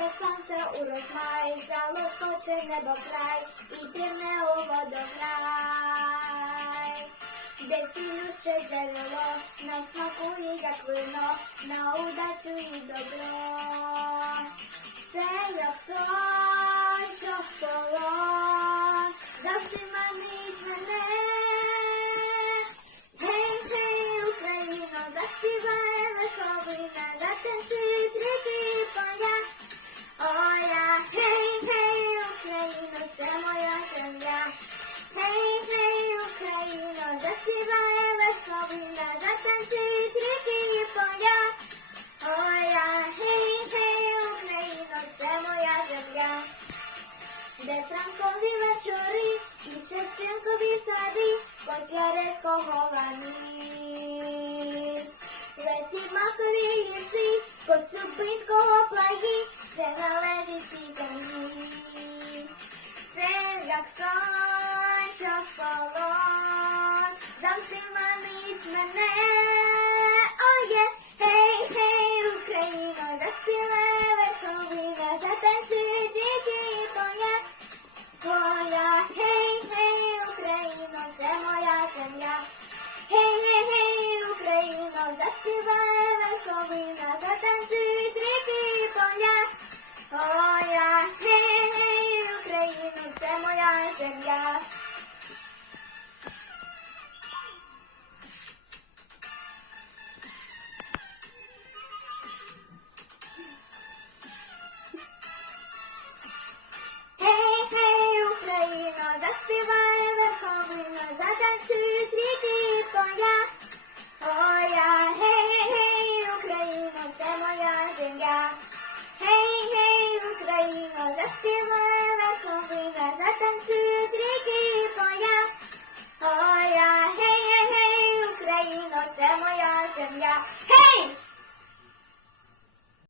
до сонця урожай, залопоче небо край, і пірне у водограй. Де цілюще джерело, нам смакує, як вино, на удачу і добро. Це як сон. де франкові вечори, і Шевченкові сади, Котляревського лані. Лесі макові ліси, Коцюбинського плагі, це належить цій землі. Це як сон. Australia. Hey!